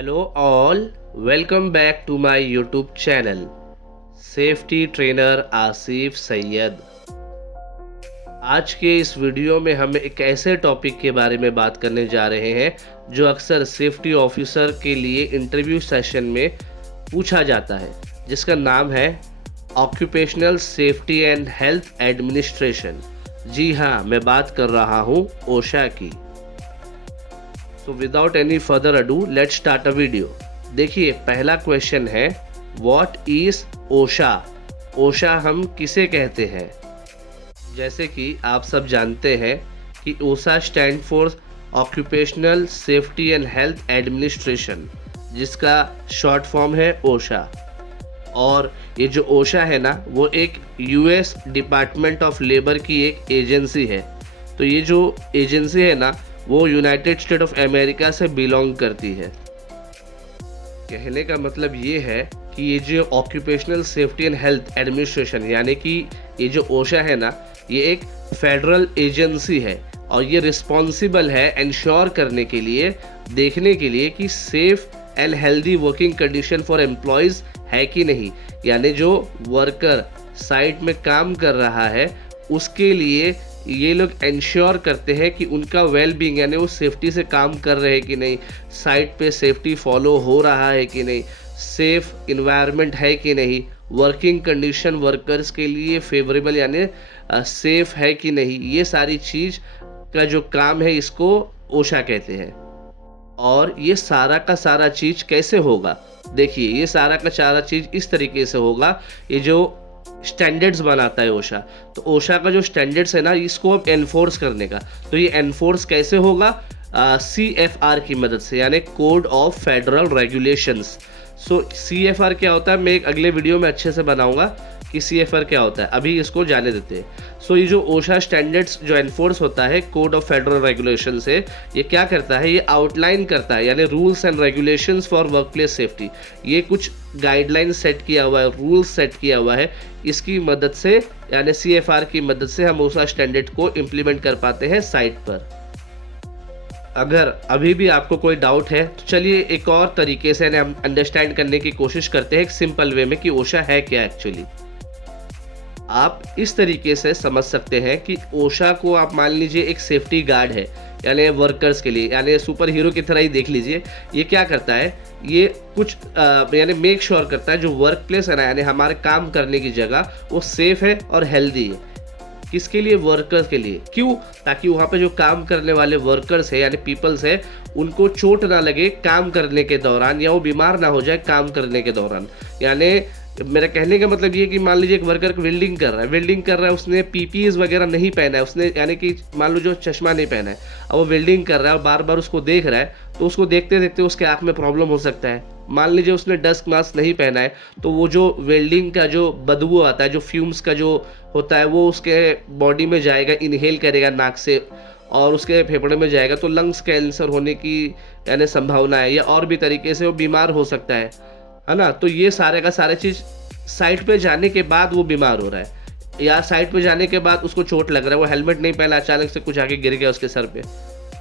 Hello all, welcome back to my YouTube channel. Safety trainer Asif Syed. आज के इस video में हम एक ऐसे टॉपिक के बारे में बात करने जा रहे हैं जो अक्सर सेफ्टी ऑफिसर के लिए इंटरव्यू सेशन में पूछा जाता है, जिसका नाम है occupational safety and health administration. जी हाँ, मैं बात कर रहा हूँ ओशा की। So without any further ado, let's start a video. देखिए, पहला क्वेश्चन है What is OSHA? OSHA हम किसे कहते हैं? जैसे कि आप सब जानते हैं कि OSHA stand for occupational safety and health administration, जिसका शॉर्ट फॉर्म है OSHA। और ये जो OSHA है ना, वो एक US डिपार्टमेंट ऑफ लेबर की एक एजेंसी है। तो ये जो एजेंसी है ना, वो यूनाइटेड स्टेट ऑफ अमेरिका से बिलोंग करती है। कहने का मतलब ये है कि ये जो occupational safety and health administration, यानी कि ये जो ओशा है ना, ये एक फेडरल एजेंसी है और ये रिस्पॉन्सिबल है इंश्योर करने के लिए, देखने के लिए कि safe and healthy working condition for employees है कि नहीं। यानी जो वर्कर साइट में काम कर रहा है, उसके लिए ये लोग इंश्योर करते हैं कि उनका वेल बीइंग, यानी वो सेफ्टी से काम कर रहे हैं कि नहीं, साइट पे सेफ्टी फॉलो हो रहा है कि नहीं, सेफ इन्वायरमेंट है कि नहीं, वर्किंग कंडीशन वर्कर्स के लिए फेवरेबल यानी सेफ है कि नहीं। ये सारी चीज़ का जो काम है, इसको ओशा कहते हैं। और ये सारा का सारा चीज़ कैसे होगा? देखिए, ये सारा का सारा चीज़ इस तरीके से होगा। ये जो स्टैंडर्ड्स बनाता है ओशा, तो ओशा का जो स्टैंडर्ड्स है ना, इसको अब एनफोर्स करने का, तो ये एनफोर्स कैसे होगा? CFR की मदद से, यानी code of federal regulations. So CFR क्या होता है, मैं एक अगले वीडियो में अच्छे से बनाऊंगा कि CFR क्या होता है, अभी इसको जाने देते हैं। सो ये जो ओशा स्टैंडर्ड्स जो एनफोर्स होता है कोड ऑफ फेडरल रेगुलेशन से, ये क्या करता है, ये आउटलाइन करता है, यानी rules and regulations for workplace safety. ये कुछ गाइडलाइन सेट किया हुआ है, रूल्स सेट किया हुआ है। इसकी मदद से, यानी CFR की मदद से हम ओशा स्टैंडर्ड को इम्प्लीमेंट कर पाते हैं साइट पर। अगर अभी भी आपको कोई डाउट है तो चलिए एक और तरीके से हम अंडरस्टैंड करने की कोशिश करते हैं, एक सिंपल वे में, कि ओशा है क्या एक्चुअली। आप इस तरीके से समझ सकते हैं कि ओशा को आप मान लीजिए एक सेफ्टी गार्ड है, यानी वर्कर्स के लिए, यानी सुपर हीरो की तरह ही देख लीजिए। ये क्या करता है, ये कुछ यानी मेक श्योर करता है जो वर्क प्लेस है ना, यानी हमारे काम करने की जगह, वो सेफ है और हेल्दी है। किसके लिए? वर्कर्स के लिए। क्यों? ताकि वहाँ पे जो काम करने वाले वर्कर्स है, यानी पीपल्स है, उनको चोट ना लगे काम करने के दौरान, या वो बीमार ना हो जाए काम करने के दौरान। यानी मेरा कहने का मतलब ये कि मान लीजिए एक वर्कर वेल्डिंग कर रहा है, उसने PPEs वगैरह नहीं पहना है, उसने यानी कि मान लो जो चश्मा नहीं पहना है, अब वो वेल्डिंग कर रहा है और बार बार उसको देख रहा है, तो उसको देखते देखते उसके आँख में प्रॉब्लम हो सकता है। मान लीजिए उसने डस्ट मास्क नहीं पहना है, तो वो जो वेल्डिंग का जो बदबू आता है, जो फ्यूम्स का जो होता है, वो उसके बॉडी में जाएगा, इनहेल करेगा नाक से और उसके फेफड़े में जाएगा, तो लंग्स कैंसर होने की यानी संभावना है, या और भी तरीके से वो बीमार हो सकता है ना। तो ये सारे का सारे चीज़ साइट पे जाने के बाद वो बीमार हो रहा है, या साइट पे जाने के बाद उसको चोट लग रहा है, वो हेलमेट नहीं पहना, अचानक से कुछ आगे गिर गया, उसके सर पे,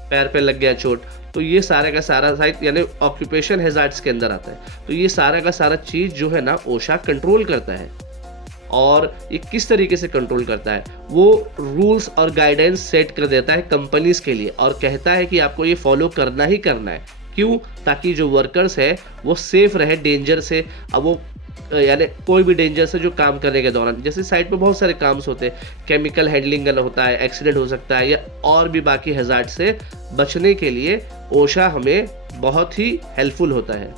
पैर पे लग गया चोट, तो ये सारे का सारा साइट यानी ऑक्यूपेशन हैजार्ड्स के अंदर आता है। तो ये सारा का सारा चीज़ जो है ना, ओशा कंट्रोल करता है। और ये किस तरीके से कंट्रोल करता है, वो रूल्स और गाइडेंस सेट कर देता है कंपनीज के लिए और कहता है कि आपको ये फॉलो करना ही करना है। क्यों? ताकि जो वर्कर्स है वो सेफ रहे डेंजर से। अब वो यानी कोई भी डेंजर से जो काम करने के दौरान, जैसे साइट पे बहुत सारे काम्स होते हैं, केमिकल हैंडलिंग का होता है, एक्सीडेंट हो सकता है, या और भी बाकी हैजार्ड से बचने के लिए ओशा हमें बहुत ही हेल्पफुल होता है।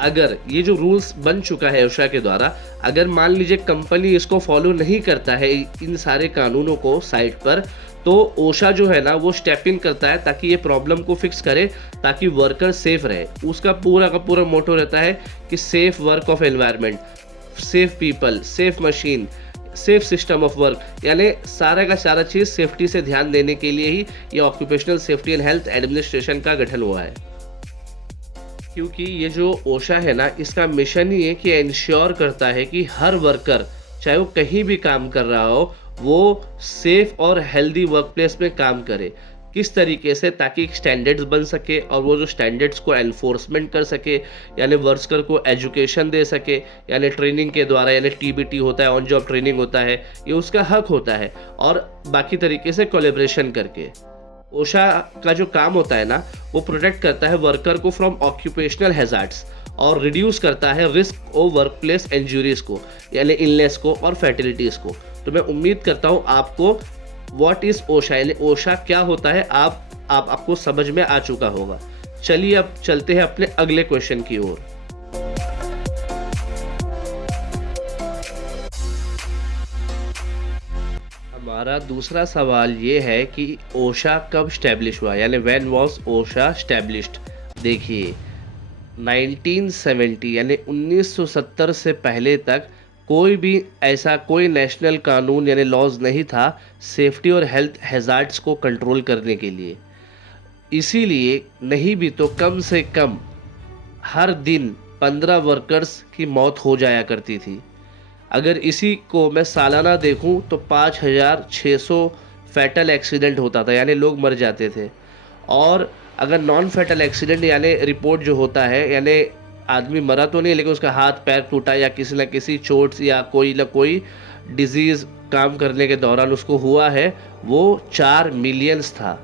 अगर ये जो रूल्स बन चुका है ओशा के द्वारा, अगर मान लीजिए कंपनी इसको फॉलो नहीं करता है इन सारे कानूनों को साइट पर, तो ओशा जो है ना, वो स्टेप इन करता है ताकि ये प्रॉब्लम को फिक्स करे, ताकि वर्कर सेफ रहे। उसका पूरा का पूरा मोटो रहता है कि safe work of environment, safe people, safe machine, safe system of work, यानी सारा का सारा चीज़ सेफ्टी से ध्यान देने के लिए ही ये occupational safety and health administration का गठन हुआ है। क्योंकि ये जो ओशा है ना, इसका मिशन ही है कि इंश्योर करता है कि हर वर्कर, चाहे वो कहीं भी काम कर रहा हो, वो सेफ और हेल्दी वर्कप्लेस में काम करे। किस तरीके से, ताकि एक स्टैंडर्ड्स बन सके और वो जो स्टैंडर्ड्स को एनफोर्समेंट कर सके, यानी वर्कर को एजुकेशन दे सके, यानी ट्रेनिंग के द्वारा, यानी टीबीटी होता है, ऑन जॉब ट्रेनिंग होता है, ये उसका हक होता है, और बाकी तरीके से कोलैबोरेशन करके। ओशा का जो काम होता है ना, वो प्रोटेक्ट करता है वर्कर को फ्रॉम ऑक्यूपेशनल हैजार्ड्स और रिड्यूस करता है risk of work place injuries को, यानी इलनेस को और फर्टिलिटीज़ को। तो मैं उम्मीद करता हूँ आपको व्हाट इज़ ओशा, यानी ओशा क्या होता है, आपको समझ में आ चुका होगा। चलिए अब चलते हैं अपने अगले क्वेश्चन की ओर। हमारा दूसरा सवाल ये है कि ओशा कब स्टैब्लिश हुआ, यानी व्हेन वाज ओशा स्टैब्लिश्ड। देखिए 1970 यानी 1970 से पहले तक कोई भी ऐसा कोई नेशनल कानून यानी लॉज नहीं था सेफ्टी और हेल्थ हैजार्ड्स को कंट्रोल करने के लिए। इसीलिए नहीं भी तो कम से कम हर दिन 15 वर्कर्स की मौत हो जाया करती थी। अगर इसी को मैं सालाना देखूं तो 5600 फैटल एक्सीडेंट होता था, यानी लोग मर जाते थे। और अगर नॉन फैटल एक्सीडेंट यानी रिपोर्ट जो होता है, यानी आदमी मरा तो नहीं लेकिन उसका हाथ पैर टूटा या किसी न किसी चोट या कोई ना कोई डिजीज़ काम करने के दौरान उसको हुआ है, वो 4 मिलियंस था।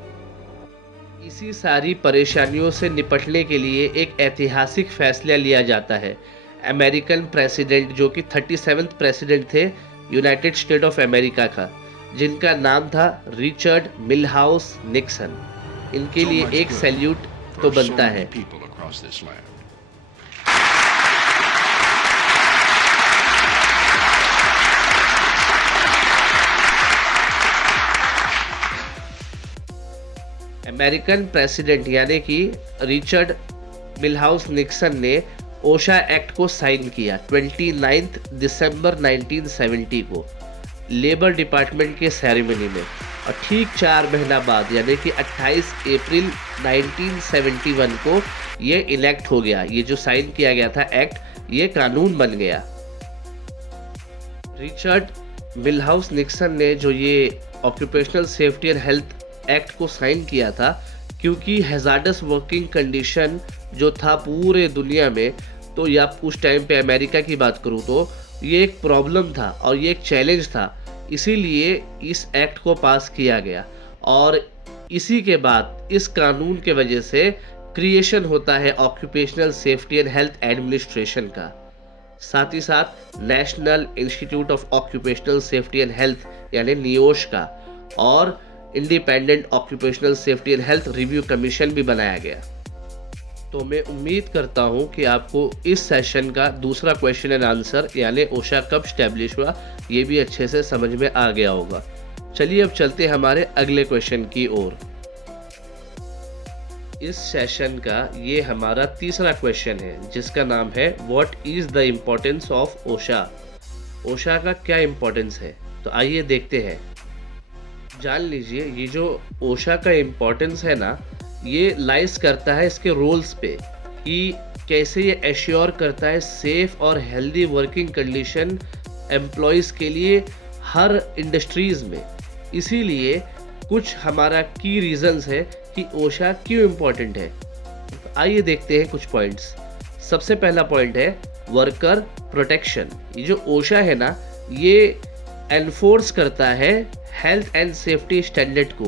इसी सारी परेशानियों से निपटने के लिए एक ऐतिहासिक फैसला लिया जाता है। अमेरिकन प्रेसिडेंट जो कि 37th प्रेसिडेंट थे यूनाइटेड स्टेट ऑफ अमेरिका का, जिनका नाम था रिचर्ड मिलहाउस निक्सन। इनके लिए एक सैल्यूट तो बनता है। अमेरिकन प्रेसिडेंट यानी कि रिचर्ड मिलहाउस निक्सन ने ओशा एक्ट को साइन किया 29 दिसंबर 1970 को लेबर डिपार्टमेंट के सेरेमनी में, और ठीक 4 महीना बाद यानी कि 28 अप्रैल 1971 को ये इलेक्ट हो गया। ये जो साइन किया गया था एक्ट, ये कानून बन गया। रिचर्ड मिलहाउस निक्सन ने जो ये occupational safety and health act को साइन किया था, क्योंकि हैजार्डस वर्किंग कंडीशन जो था पूरे दुनिया में, तो या उस टाइम पे अमेरिका की बात करूँ तो ये एक प्रॉब्लम था और ये एक चैलेंज था। इसीलिए इस एक्ट को पास किया गया, और इसी के बाद इस कानून के वजह से क्रिएशन होता है occupational safety and health administration का, साथ ही साथ national institute of occupational safety and health यानी नियोश का, और independent occupational safety and health review commission भी बनाया गया। तो मैं उम्मीद करता हूं कि आपको इस सेशन का दूसरा क्वेश्चन एंड आंसर यानी ओशा कब स्टैब्लिश हुआ, ये भी अच्छे से समझ में आ गया होगा। चलिए अब चलते हैं हमारे अगले क्वेश्चन की ओर। इस सेशन का ये हमारा तीसरा क्वेश्चन है, जिसका नाम है what is the importance of OSHA. OSHA का क्या इम्पोर्टेंस है, तो आइए देखते हैं। जान लीजिए ये जो ओशा का इम्पोर्टेंस है ना, ये लाइज करता है इसके रोल्स पे कि कैसे ये एश्योर करता है सेफ और हेल्दी वर्किंग कंडीशन एम्प्लॉयज़ के लिए हर इंडस्ट्रीज़ में। इसीलिए कुछ हमारा की रीजंस है कि ओशा क्यों इम्पोर्टेंट है। आइए देखते हैं कुछ पॉइंट्स। सबसे पहला पॉइंट है वर्कर प्रोटेक्शन। ये जो ओशा है ना, ये एनफोर्स करता है हेल्थ एंड सेफ्टी स्टैंडर्ड को,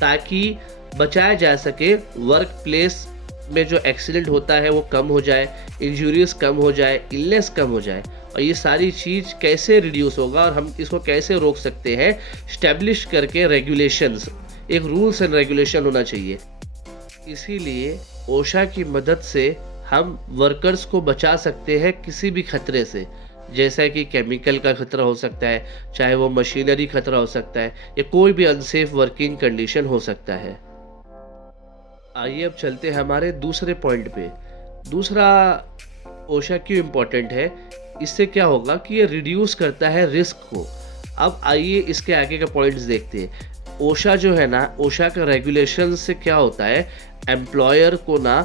ताकि बचाया जा सके वर्क प्लेस में जो एक्सीडेंट होता है वो कम हो जाए, इंजरीज कम हो जाए, इलनेस कम हो जाए। और ये सारी चीज़ कैसे रिड्यूस होगा और हम इसको कैसे रोक सकते हैं, स्टैब्लिश करके रेगुलेशंस, एक रूल्स एंड रेगुलेशन होना चाहिए। इसीलिए ओशा की मदद से हम वर्कर्स को बचा सकते हैं किसी भी खतरे से, जैसा कि केमिकल का खतरा हो सकता है, चाहे वो मशीनरी खतरा हो सकता है, या कोई भी अनसेफ वर्किंग कंडीशन हो सकता है। आइए अब चलते हैं हमारे दूसरे पॉइंट पे। दूसरा ओशा क्यों इम्पोर्टेंट है, इससे क्या होगा कि ये रिड्यूस करता है रिस्क को। अब आइए इसके आगे का पॉइंट्स देखते हैं। ओशा जो है ना, ओशा का रेगुलेशन से क्या होता है, एम्प्लॉयर को ना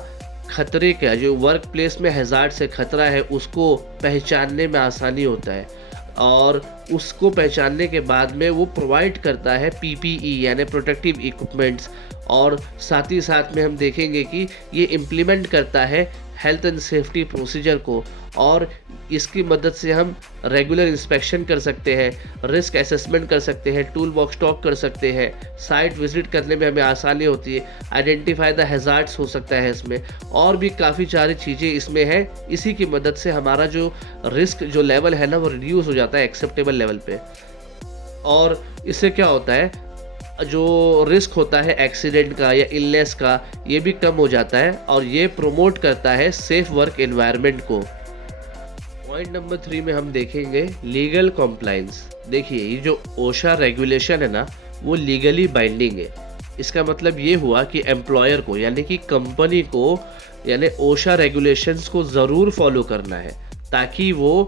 खतरे का जो वर्क प्लेस में हैजार्ड से खतरा है उसको पहचानने में आसानी होता है, और उसको पहचानने के बाद में वो प्रोवाइड करता है पीपीई यानी प्रोटेक्टिव इक्विपमेंट्स, और साथ ही साथ में हम देखेंगे कि ये इम्प्लीमेंट करता है हेल्थ एंड सेफ्टी प्रोसीजर को, और इसकी मदद से हम रेगुलर इंस्पेक्शन कर सकते हैं, रिस्क असेसमेंट कर सकते हैं, टूल बॉक्स स्टॉक कर सकते हैं, साइट विजिट करने में हमें आसानी होती है, आइडेंटिफाई द हैजार्ड्स हो सकता है इसमें, और भी काफ़ी सारी चीज़ें इसमें हैं। इसी की मदद से हमारा जो रिस्क जो लेवल है ना वो रिड्यूस हो जाता है एक्सेप्टेबल लेवल पे, और इससे क्या होता है जो रिस्क होता है एक्सीडेंट का या इलनेस का, ये भी कम हो जाता है, और ये प्रमोट करता है सेफ वर्क एनवायरनमेंट को। पॉइंट नंबर 3 में हम देखेंगे लीगल कॉम्प्लाइंस। देखिए ये जो ओशा रेगुलेशन है ना वो लीगली बाइंडिंग है। इसका मतलब ये हुआ कि एम्प्लॉयर को यानी कि कंपनी को यानी ओशा रेगुलेशंस को ज़रूर फॉलो करना है, ताकि वो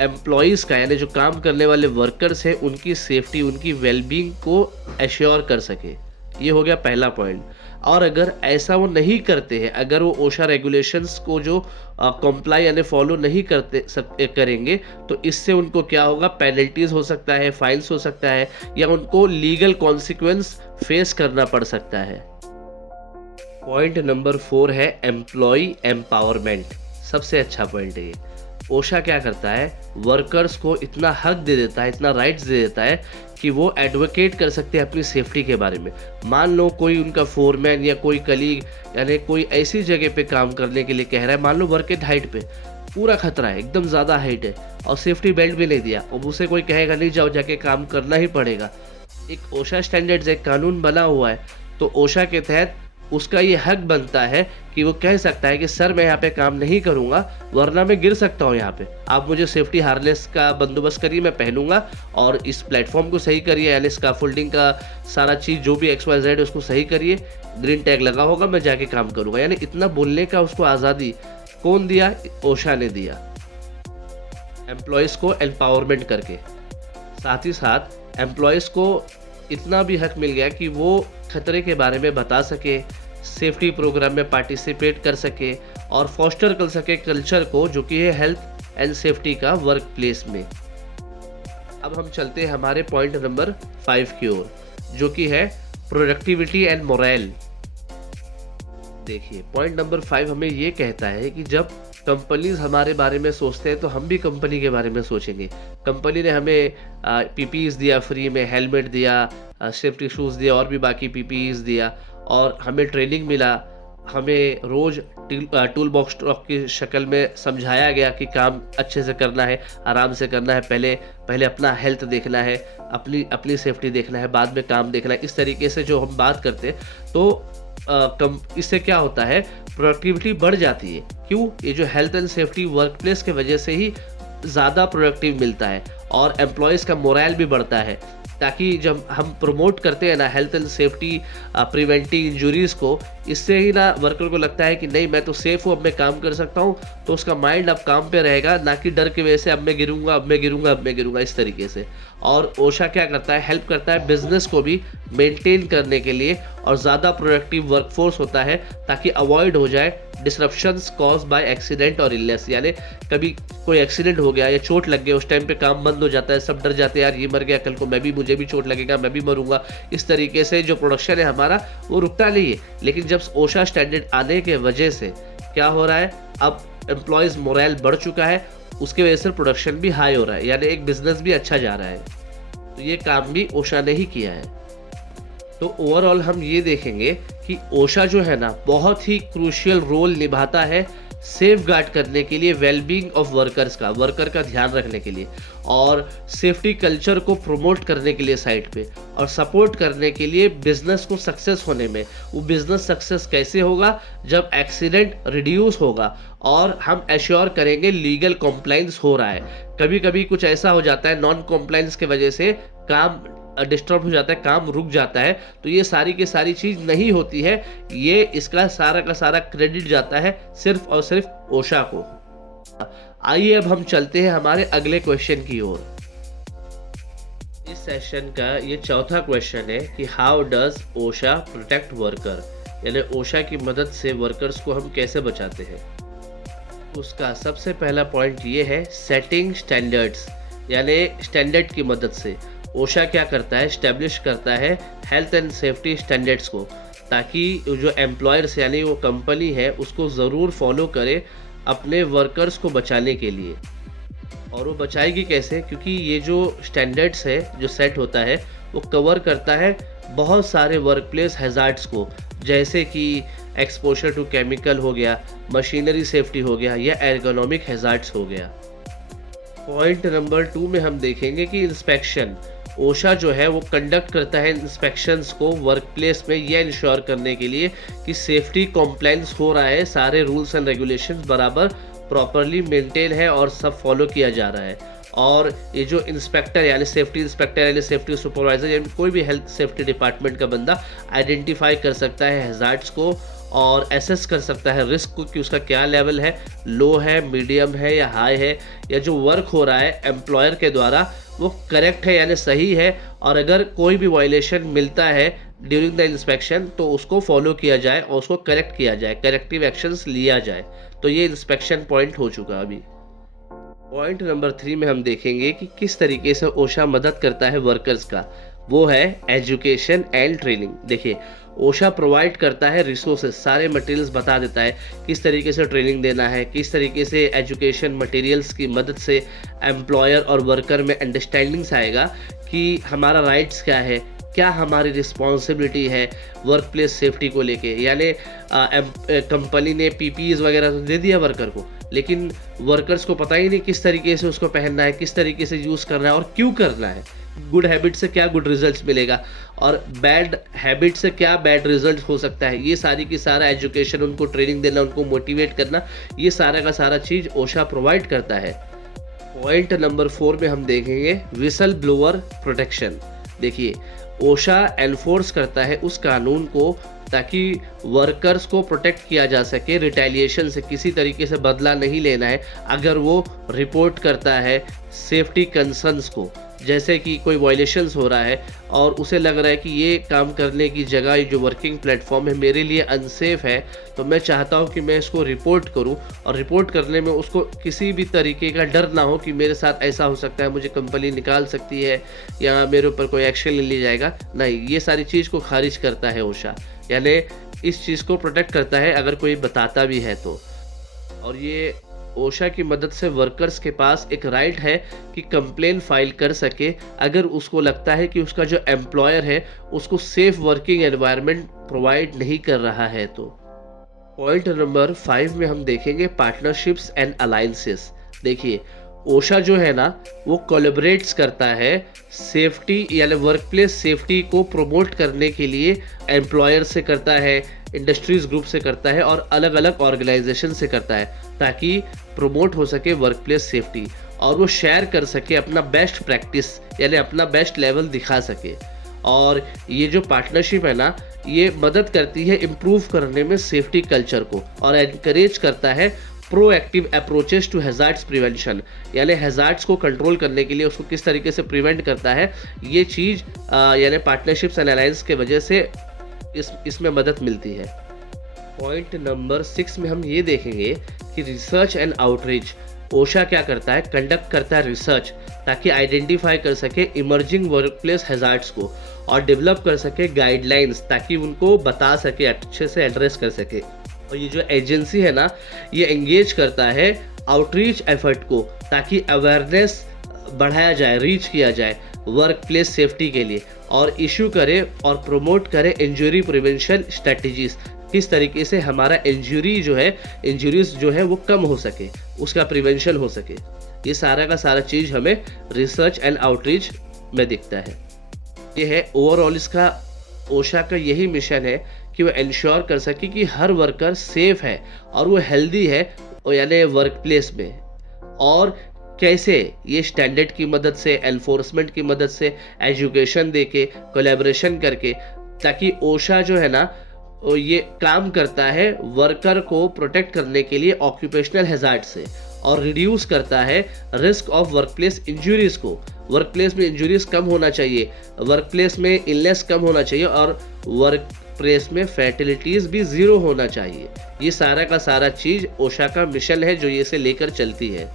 एम्प्लॉयज़ का यानी जो काम करने वाले वर्कर्स हैं उनकी सेफ्टी, उनकी वेलबींग को एश्योर कर सके। ये हो गया पहला पॉइंट। और अगर ऐसा वो नहीं करते हैं, अगर वो ओशा रेगुलेशंस को जो कंप्लाई यानी फॉलो नहीं करेंगे, तो इससे उनको क्या होगा, पेनल्टीज हो सकता है, फाइन्स हो सकता है, या उनको लीगल कॉन्सिक्वेंस फेस करना पड़ सकता है। पॉइंट नंबर 4 है एम्प्लॉय एम्पावरमेंट। सबसे अच्छा पॉइंट है ये। ओशा क्या करता है, वर्कर्स को इतना हक दे देता है, इतना राइट्स दे देता है कि वो एडवोकेट कर सकते हैं अपनी सेफ्टी के बारे में। मान लो कोई उनका फोरमैन या कोई कलीग यानी कोई ऐसी जगह पे काम करने के लिए कह रहा है, मान लो वर्क एट हाइट पे पूरा खतरा है, एकदम ज़्यादा हाइट है और सेफ्टी बेल्ट भी नहीं दिया, और उसे कोई कहेगा नहीं जाओ, जाके काम करना ही पड़ेगा। एक ओशा स्टैंडर्ड्स एक कानून बना हुआ है, तो ओशा के तहत उसका ये हक बनता है कि वो कह सकता है कि सर मैं यहाँ पे काम नहीं करूँगा वरना मैं गिर सकता हूँ यहाँ पे, आप मुझे सेफ्टी हार्नेस का बंदोबस्त करिए, मैं पहनूंगा, और इस प्लेटफॉर्म को सही करिए यानी स्काफोल्डिंग का सारा चीज़ जो भी XYZ उसको सही करिए, ग्रीन टैग लगा होगा, मैं जाके काम करूँगा। यानी इतना बोलने का उसको आज़ादी कौन दिया, ओशा ने दिया, एम्प्लॉयज़ को एम्पावरमेंट करके। साथ ही साथ एम्प्लॉयज़ को इतना भी हक मिल गया कि वो खतरे के बारे में बता सके, सेफ्टी प्रोग्राम में पार्टिसिपेट कर सके, और फॉस्टर कर सके कल्चर को जो कि है हेल्थ एंड सेफ्टी का वर्क प्लेस में। अब हम चलते हैं हमारे पॉइंट नंबर 5 की ओर, जो कि है प्रोडक्टिविटी एंड मोरल। देखिए पॉइंट नंबर 5 हमें ये कहता है कि जब कंपनीज हमारे बारे में सोचते हैं तो हम भी कंपनी के बारे में सोचेंगे। कंपनी ने हमें पीपीईज दिया फ्री में, हेलमेट दिया, सेफ्टी शूज़ दिया, और भी बाकी पीपीईज दिया, और हमें ट्रेनिंग मिला, हमें रोज़ टूल बॉक्स स्टॉक की शक्ल में समझाया गया कि काम अच्छे से करना है, आराम से करना है, पहले अपना हेल्थ देखना है, अपनी सेफ्टी देखना है, बाद में काम देखना है। इस तरीके से जो हम बात करते हैं तो इससे क्या होता है, प्रोडक्टिविटी बढ़ जाती है। क्यों? ये जो health and safety work place के वजह से ही ज़्यादा प्रोडक्टिव मिलता है, और एम्प्लॉयज़ का मोरल भी बढ़ता है, ताकि जब हम प्रमोट करते हैं ना health and safety preventing injuries को, इससे ही ना वर्कर को लगता है कि नहीं मैं तो सेफ़ हूँ, अब मैं काम कर सकता हूँ, तो उसका माइंड अब काम पे रहेगा, ना कि डर की वजह से अब मैं गिरूंगा इस तरीके से। और ओशा क्या करता है, हेल्प करता है बिजनेस को भी मेंटेन करने के लिए, और ज़्यादा प्रोडक्टिव वर्कफोर्स होता है ताकि अवॉइड हो जाए डिसरप्शंस कॉज बाय एक्सीडेंट और इलनेस। यानी कभी कोई एक्सीडेंट हो गया या चोट लग गया, उस टाइम पे काम बंद हो जाता है, सब डर जाते हैं यार ये मर गया, कल को मुझे भी चोट लगेगा, मैं भी मरूंगा। इस तरीके से जो प्रोडक्शन है हमारा वो रुकता नहीं है। लेकिन जब ओशा स्टैंडर्ड आने के वजह से क्या हो रहा है, अब एम्प्लॉयज़ मोरल बढ़ चुका है, उसकी वजह से प्रोडक्शन भी हाई हो रहा है, यानी एक बिजनेस भी अच्छा जा रहा है। तो ये काम भी ओशा ने ही किया है। तो ओवरऑल हम ये देखेंगे कि ओशा जो है ना बहुत ही क्रूशियल रोल निभाता है सेफ गार्ड करने के लिए, वेलबींग ऑफ वर्कर्स का, वर्कर का ध्यान रखने के लिए, और सेफ्टी कल्चर को प्रमोट करने के लिए साइट पे, और सपोर्ट करने के लिए बिजनेस को सक्सेस होने में। वो बिजनेस सक्सेस कैसे होगा, जब एक्सीडेंट रिड्यूस होगा और हम एश्योर करेंगे लीगल कॉम्प्लाइंस हो रहा है। कभी कभी कुछ ऐसा हो जाता है नॉन कॉम्प्लाइंस के वजह से काम डिस्टर्ब हो जाता है, काम रुक जाता है, तो ये सारी की सारी चीज़ नहीं होती है, ये इसका सारा का सारा क्रेडिट जाता है सिर्फ और सिर्फ ओशा को। आइए अब हम चलते हैं हमारे अगले क्वेश्चन की ओर। इस सेशन का ये चौथा क्वेश्चन है कि हाउ डज ओशा प्रोटेक्ट वर्कर, यानी ओशा की मदद से वर्कर्स को हम कैसे बचाते हैं। उसका सबसे पहला पॉइंट ये है सेटिंग स्टैंडर्ड्स, यानी स्टैंडर्ड की मदद से ओशा क्या करता है, स्टैब्लिश करता है हेल्थ एंड सेफ्टी स्टैंडर्ड्स को, ताकि जो एम्प्लॉयर्स यानी वो कंपनी है उसको ज़रूर फॉलो करे अपने वर्कर्स को बचाने के लिए। और वो बचाएगी कैसे, क्योंकि ये जो स्टैंडर्ड्स है जो सेट होता है वो कवर करता है बहुत सारे वर्कप्लेस हैज़ार्ड्स को, जैसे कि एक्सपोजर टू केमिकल हो गया, मशीनरी सेफ्टी हो गया या एर्गोनॉमिक हैज़ार्ड्स हो गया। पॉइंट नंबर 2 में हम देखेंगे कि इंस्पेक्शन। ओशा जो है वो कंडक्ट करता है इंस्पेक्शंस को वर्क प्लेस में, यह इंश्योर करने के लिए कि सेफ्टी कॉम्प्लाइंस हो रहा है, सारे रूल्स एंड रेगुलेशंस बराबर प्रॉपरली मेंटेन है और सब फॉलो किया जा रहा है। और ये जो इंस्पेक्टर यानी सेफ्टी इंस्पेक्टर यानी सेफ्टी सुपरवाइजर यानी कोई भी हेल्थ सेफ्टी डिपार्टमेंट का बंदा आइडेंटिफाई कर सकता है हैज़ार्ड्स को और एसेस कर सकता है रिस्क को कि उसका क्या लेवल है, लो है, मीडियम है या हाई है, या जो वर्क हो रहा है एम्प्लॉयर के द्वारा वो करेक्ट है यानी सही है। और अगर कोई भी वायलेशन मिलता है ड्यूरिंग द इंस्पेक्शन तो उसको फॉलो किया जाए और उसको करेक्ट किया जाए, करेक्टिव एक्शंस लिया जाए। तो ये इंस्पेक्शन पॉइंट हो चुका अभी। पॉइंट नंबर 3 में हम देखेंगे कि किस तरीके से ओशा मदद करता है वर्कर्स का, वो है एजुकेशन एंड ट्रेनिंग। देखिए ओशा प्रोवाइड करता है रिसोर्सेज, सारे मटेरियल्स बता देता है किस तरीके से ट्रेनिंग देना है, किस तरीके से एजुकेशन मटेरियल्स की मदद से एम्प्लॉयर और वर्कर में अंडरस्टैंडिंग्स आएगा कि हमारा राइट्स क्या है, क्या हमारी रिस्पॉन्सिबिलिटी है वर्क प्लेस सेफ्टी को लेके। यानी कंपनी ने पीपीईज वगैरह तो दे दिया वर्कर को, लेकिन वर्कर्स को पता ही नहीं किस तरीके से उसको पहनना है, किस तरीके से यूज़ करना है और क्यों करना है। गुड हैबिट से क्या गुड रिजल्ट्स मिलेगा और बैड हैबिट से क्या बैड रिजल्ट हो सकता है, ये सारी की सारा एजुकेशन, उनको ट्रेनिंग देना, उनको मोटिवेट करना, ये सारा का सारा चीज़ ओशा प्रोवाइड करता है। पॉइंट नंबर 4 में हम देखेंगे विसल ब्लोअर प्रोटेक्शन। देखिए ओशा एनफोर्स करता है उस कानून को ताकि वर्कर्स को प्रोटेक्ट किया जा सके रिटेलिएशन से, किसी तरीके से बदला नहीं लेना है अगर वो रिपोर्ट करता है सेफ्टी कंसर्न्स को, जैसे कि कोई वायलेशंस हो रहा है और उसे लग रहा है कि ये काम करने की जगह जो वर्किंग प्लेटफॉर्म है मेरे लिए अनसेफ है, तो मैं चाहता हूँ कि मैं इसको रिपोर्ट करूँ और रिपोर्ट करने में उसको किसी भी तरीके का डर ना हो कि मेरे साथ ऐसा हो सकता है, मुझे कंपनी निकाल सकती है या मेरे ऊपर कोई एक्शन ले लिया जाएगा। नहीं, ये सारी चीज़ को खारिज करता है ओशा, यानी इस चीज़ को प्रोटेक्ट करता है अगर कोई बताता भी है तो। और ये ओशा की मदद से वर्कर्स के पास एक राइट है कि कंप्लेन फाइल कर सके अगर उसको लगता है कि उसका जो एम्प्लॉयर है उसको सेफ वर्किंग एनवायरनमेंट प्रोवाइड नहीं कर रहा है। तो पॉइंट नंबर 5 में हम देखेंगे पार्टनरशिप्स एंड अलायंसेस। देखिए ओशा जो है ना वो कोलैबोरेट्स करता है सेफ्टी यानी वर्क प्लेस सेफ्टी को प्रमोट करने के लिए, एम्प्लॉयर से करता है, इंडस्ट्रीज ग्रुप से करता है और अलग अलग ऑर्गेनाइजेशन से करता है, ताकि प्रमोट हो सके वर्क प्लेस सेफ्टी और वो शेयर कर सके अपना बेस्ट प्रैक्टिस यानी अपना बेस्ट लेवल दिखा सके। और ये जो पार्टनरशिप है ना ये मदद करती है इम्प्रूव करने में सेफ्टी कल्चर को और एनकरेज करता है proactive approaches to hazards prevention, यानी हैज़ार्ड्स को कंट्रोल करने के लिए उसको किस तरीके से प्रिवेंट करता है, ये चीज़ यानी पार्टनरशिप्स एंड अलायंस के वजह से इसमें मदद मिलती है। पॉइंट नंबर 6 में हम ये देखेंगे कि रिसर्च एंड आउटरीच। ओशा क्या करता है, कंडक्ट करता है रिसर्च ताकि आइडेंटिफाई कर सके इमर्जिंग वर्कप्लेस हैज़ार्ड्स को और डेवलप कर सके गाइडलाइंस ताकि उनको बता सके, अच्छे से एड्रेस कर सके। और ये जो एजेंसी है ना ये एंगेज करता है आउटरीच एफर्ट को ताकि अवेयरनेस बढ़ाया जाए, रीच किया जाए वर्क प्लेस सेफ्टी के लिए और इशू करे और प्रमोट करे इंजरी प्रिवेंशन स्ट्रेटजीज, किस तरीके से हमारा इंजरीज जो है वो कम हो सके, उसका प्रिवेंशन हो सके। ये सारा का सारा चीज़ हमें रिसर्च एंड आउटरीच में दिखता है। ये है ओवरऑल इसका ओशा का यही मिशन है कि वो इंश्योर कर सके कि हर वर्कर सेफ है और वो हेल्दी है यानी वर्क प्लेस में, और कैसे ये स्टैंडर्ड की मदद से, एनफोर्समेंट की मदद से, एजुकेशन देके, कोलैबोरेशन करके, ताकि ओशा जो है ना ये काम करता है वर्कर को प्रोटेक्ट करने के लिए ऑक्यूपेशनल हैज़ार्ड से और रिड्यूस करता है रिस्क ऑफ वर्कप्लेस इंजरीज को। वर्कप्लेस में इंजरीज कम होना चाहिए, वर्कप्लेस में इलनेस कम होना चाहिए और वर्क प्लेस में फैटिलिटीज़ भी ज़ीरो होना चाहिए। ये सारा का सारा चीज़ ओशा का मिशन है जो ये से लेकर चलती है।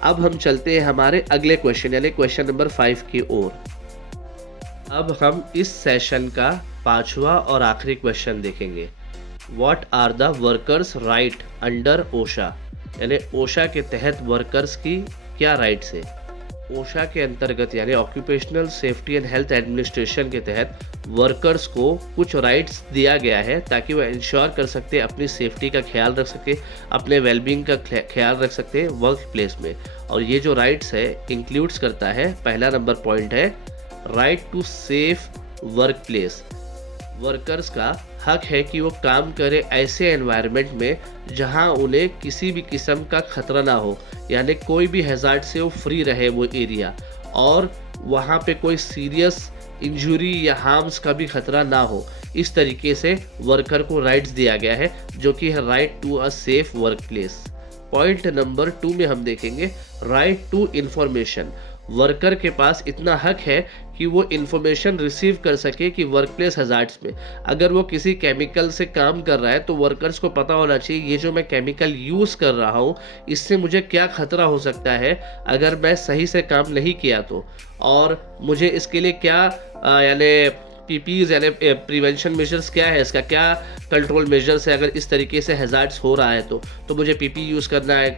अब हम चलते हैं हमारे अगले क्वेश्चन यानी क्वेश्चन नंबर 5 की ओर। अब हम इस सेशन का 5वां और आखिरी क्वेश्चन देखेंगे। What are the workers right under OSHA, यानी ओशा के तहत वर्कर्स की क्या राइट्स है। ओशा के अंतर्गत यानी occupational safety and health administration के तहत वर्कर्स को कुछ राइट्स दिया गया है ताकि वह इंश्योर कर सकते अपनी सेफ्टी का ख्याल रख सके, अपने वेलबींग का ख्याल रख सकते हैं वर्क प्लेस में। और ये जो राइट्स है इंक्लूड्स करता है, पहला नंबर पॉइंट है right to safe work place. Workers का हक है कि वो काम करें ऐसे एनवायरनमेंट में जहां उन्हें किसी भी किस्म का खतरा ना हो, यानी कोई भी हैजार्ड से वो फ्री रहे वो एरिया, और वहां पे कोई सीरियस इंजरी या हार्म्स का भी खतरा ना हो। इस तरीके से वर्कर को राइट्स दिया गया है जो कि है right to a safe work place. Point number 2 में हम देखेंगे राइट टू इंफॉर्मेशन। वर्कर के पास इतना हक है कि वो इन्फॉर्मेशन रिसीव कर सके कि वर्क प्लेस हजार्ड्स में अगर वो किसी केमिकल से काम कर रहा है तो वर्कर्स को पता होना चाहिए ये जो मैं केमिकल यूज़ कर रहा हूँ इससे मुझे क्या खतरा हो सकता है अगर मैं सही से काम नहीं किया तो, और मुझे इसके लिए क्या यानी पीपीज यानी प्रिवेंशन मेजर्स क्या है, इसका क्या कंट्रोल मेजर्स है। अगर इस तरीके से हैजार्ड्स हो रहा है तो मुझे पीपी यूज़ करना है,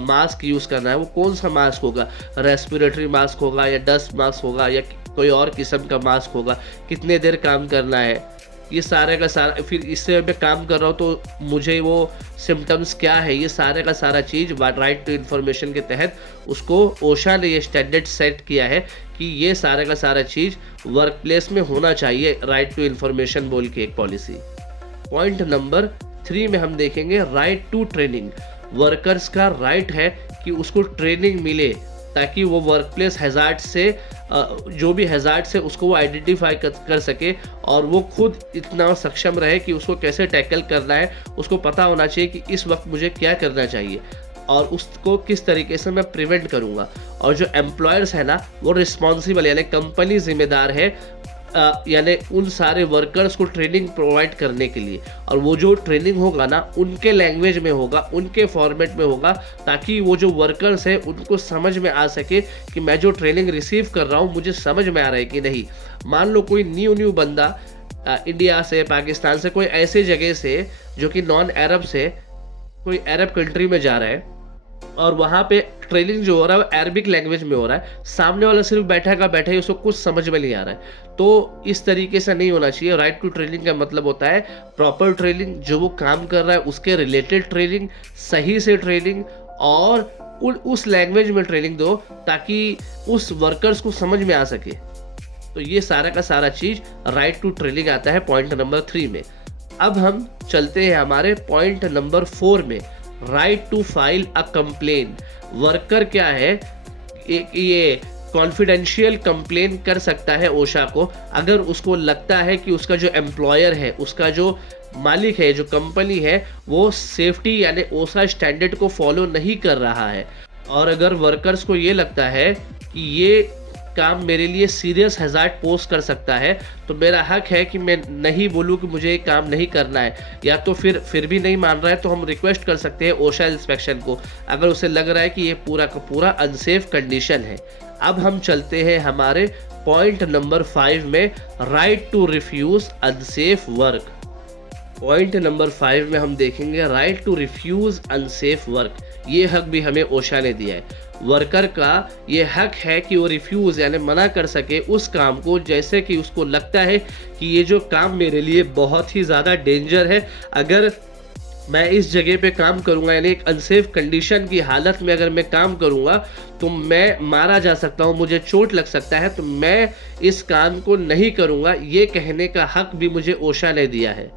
मास्क यूज़ करना है। वो कौन सा मास्क होगा, रेस्पिरेटरी मास्क होगा या डस्ट मास्क होगा या कोई और किस्म का मास्क होगा, कितने देर काम करना है, ये सारे का सारा, फिर इससे मैं काम कर रहा हूँ तो मुझे वो सिम्टम्स क्या है, ये सारे का सारा चीज़ राइट टू इन्फॉर्मेशन के तहत उसको ओशा ने ये स्टैंडर्ड सेट किया है कि ये सारे का सारा चीज़ वर्क प्लेस में होना चाहिए, राइट टू इन्फॉर्मेशन बोल के एक पॉलिसी। पॉइंट नंबर 3 में हम देखेंगे राइट टू ट्रेनिंग। वर्कर्स का राइट है कि उसको ट्रेनिंग मिले ताकि वो वर्क प्लेस हैजार्ड से जो भी हैजार्ड से उसको वो आइडेंटिफाई कर सके और वो खुद इतना सक्षम रहे कि उसको कैसे टैकल करना है। उसको पता होना चाहिए कि इस वक्त मुझे क्या करना चाहिए और उसको किस तरीके से मैं प्रिवेंट करूँगा। और जो एम्प्लॉयर्स है ना वो रिस्पॉन्सिबल यानी कंपनी जिम्मेदार है यानी उन सारे वर्कर्स को ट्रेनिंग प्रोवाइड करने के लिए, और वो जो ट्रेनिंग होगा ना उनके लैंग्वेज में होगा, उनके फॉर्मेट में होगा, ताकि वो जो वर्कर्स हैं उनको समझ में आ सके कि मैं जो ट्रेनिंग रिसीव कर रहा हूँ मुझे समझ में आ रहा है कि नहीं। मान लो कोई न्यू बंदा इंडिया से, पाकिस्तान से, कोई ऐसे जगह से जो कि नॉन अरब से कोई अरब कंट्री में जा रहा है और वहाँ पे ट्रेनिंग जो हो रहा है वो अरबिक लैंग्वेज में हो रहा है, सामने वाला सिर्फ बैठा का बैठा ही उसको कुछ समझ में नहीं आ रहा है। तो इस तरीके से नहीं होना चाहिए। राइट टू ट्रेनिंग का मतलब होता है प्रॉपर ट्रेनिंग, जो वो काम कर रहा है उसके रिलेटेड ट्रेनिंग, सही से ट्रेनिंग, और उस लैंग्वेज में ट्रेनिंग दो ताकि उस वर्कर्स को समझ में आ सके। तो ये सारा का सारा चीज़ राइट टू ट्रेनिंग आता है पॉइंट नंबर 3 में। अब हम चलते हैं हमारे पॉइंट नंबर 4 में, right to file a complain. Worker क्या है, ये कॉन्फिडेंशियल कंप्लेन कर सकता है ओशा को अगर उसको लगता है कि उसका जो एम्प्लॉयर है, उसका जो मालिक है, जो कंपनी है, वो सेफ्टी यानी ओशा स्टैंडर्ड को फॉलो नहीं कर रहा है। और अगर वर्कर्स को ये लगता है कि ये काम मेरे लिए सीरियस हैजार्ड पोस्ट कर सकता है तो मेरा हक है कि मैं नहीं बोलूँ कि मुझे ये काम नहीं करना है, या तो फिर भी नहीं मान रहा है तो हम रिक्वेस्ट कर सकते हैं ओशा इंस्पेक्शन को अगर उसे लग रहा है कि ये पूरा का पूरा अनसेफ कंडीशन है। अब हम चलते हैं हमारे पॉइंट नंबर 5 में, right to refuse unsafe work. Point number 5 में हम देखेंगे right to refuse unsafe work. ये हक भी हमें ओशा ने दिया है। वर्कर का ये हक है कि वो रिफ्यूज़ यानी मना कर सके उस काम को जैसे कि उसको लगता है कि ये जो काम मेरे लिए बहुत ही ज़्यादा डेंजर है, अगर मैं इस जगह पे काम करूँगा यानी एक अनसेफ कंडीशन की हालत में अगर मैं काम करूँगा तो मैं मारा जा सकता हूँ, मुझे चोट लग सकता है, तो मैं इस काम को नहीं करूँगा। ये कहने का हक भी मुझे ओशा ने दिया है।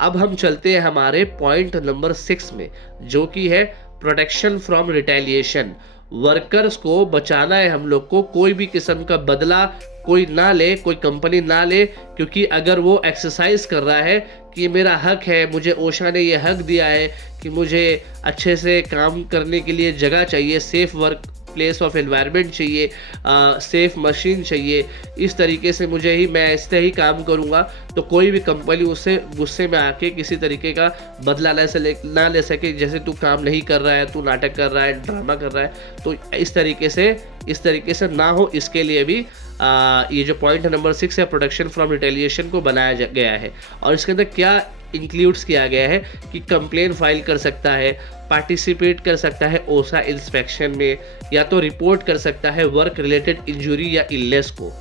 अब हम चलते हैं हमारे पॉइंट नंबर 6 में, जो कि है प्रोटेक्शन फ्रॉम रिटेलिएशन। वर्कर्स को बचाना है हम लोग को, कोई भी किस्म का बदला कोई ना ले, कोई कंपनी ना ले, क्योंकि अगर वो एक्सरसाइज कर रहा है कि मेरा हक है, मुझे ओशा ने ये हक दिया है कि मुझे अच्छे से काम करने के लिए जगह चाहिए, safe work place of environment चाहिए, सेफ मशीन चाहिए, इस तरीके से मुझे ही मैं ऐसे ही काम करूँगा तो कोई भी कंपनी उससे गुस्से में आके किसी तरीके का बदला ना ले सके, जैसे तू काम नहीं कर रहा है, तू नाटक कर रहा है, ड्रामा कर रहा है। तो इस तरीके से ना हो, इसके लिए भी ये जो पॉइंट नंबर 6 है प्रोटेक्शन फ्रॉम रिटेलिएशन को बनाया गया है। और इसके अंदर क्या इंक्लूड्स किया गया है कि कंप्लेन फाइल कर सकता है, पार्टिसिपेट कर सकता है ओसा इंस्पेक्शन में, या तो रिपोर्ट कर सकता है वर्क रिलेटेड इंजरी या इलनेस को।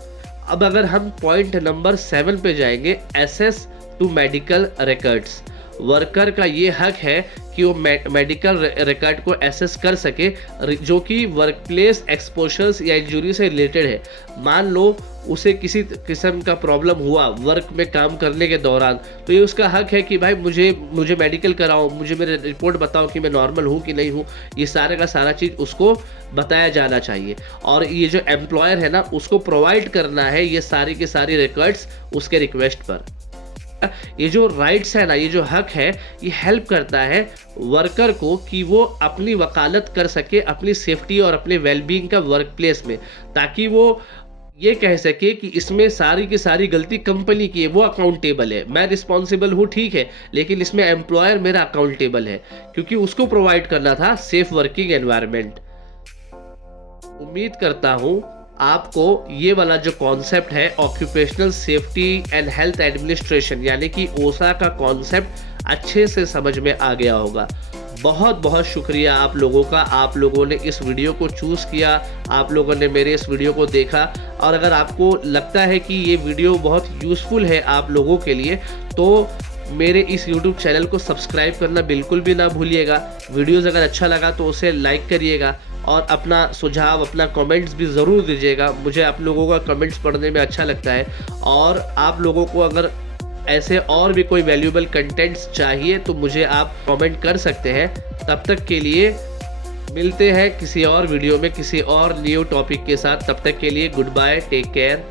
अब अगर हम पॉइंट नंबर 7 पे जाएंगे, access to medical records. Worker का ये हक है कि वो मेडिकल रिकॉर्ड को एसेस कर सके जो कि वर्क प्लेस एक्सपोजर्स या इंजरी से रिलेटेड है। मान लो उसे किसी किस्म का प्रॉब्लम हुआ वर्क में काम करने के दौरान, तो ये उसका हक है कि भाई मुझे मेडिकल कराओ, मुझे मेरे रिपोर्ट बताओ कि मैं नॉर्मल हूँ कि नहीं हूँ। ये सारे का सारा चीज़ उसको बताया जाना चाहिए और ये जो एम्प्लॉयर है ना उसको प्रोवाइड करना है ये सारी की सारी रिकॉर्ड्स उसके रिक्वेस्ट पर। ये जो राइट्स है ना, ये जो हक है, ये हेल्प करता है वर्कर को कि वो अपनी वकालत कर सके अपनी सेफ्टी और अपने वेलबींग का वर्क प्लेस में, ताकि वो ये कह सके कि इसमें सारी की सारी गलती कंपनी की है, वो अकाउंटेबल है, मैं रिस्पॉन्सिबल हूँ ठीक है, लेकिन इसमें एम्प्लॉयर मेरा अकाउंटेबल है क्योंकि उसको प्रोवाइड करना था सेफ वर्किंग एनवायरनमेंट। उम्मीद करता हूँ आपको ये वाला जो कॉन्सेप्ट है occupational safety and health administration यानी कि ओसा का कॉन्सेप्ट अच्छे से समझ में आ गया होगा। बहुत बहुत शुक्रिया आप लोगों का, आप लोगों ने इस वीडियो को चूज़ किया, आप लोगों ने मेरे इस वीडियो को देखा। और अगर आपको लगता है कि ये वीडियो बहुत यूज़फुल है आप लोगों के लिए तो मेरे इस YouTube चैनल को सब्सक्राइब करना बिल्कुल भी ना भूलिएगा। वीडियोज़ अगर अच्छा लगा तो उसे लाइक करिएगा और अपना सुझाव, अपना कमेंट्स भी ज़रूर दीजिएगा। मुझे आप लोगों का कमेंट्स पढ़ने में अच्छा लगता है। और आप लोगों को अगर ऐसे और भी कोई वैल्यूएबल कंटेंट्स चाहिए तो मुझे आप कमेंट कर सकते हैं। तब तक के लिए मिलते हैं किसी और वीडियो में किसी और न्यू टॉपिक के साथ। तब तक के लिए गुड बाय, टेक केयर।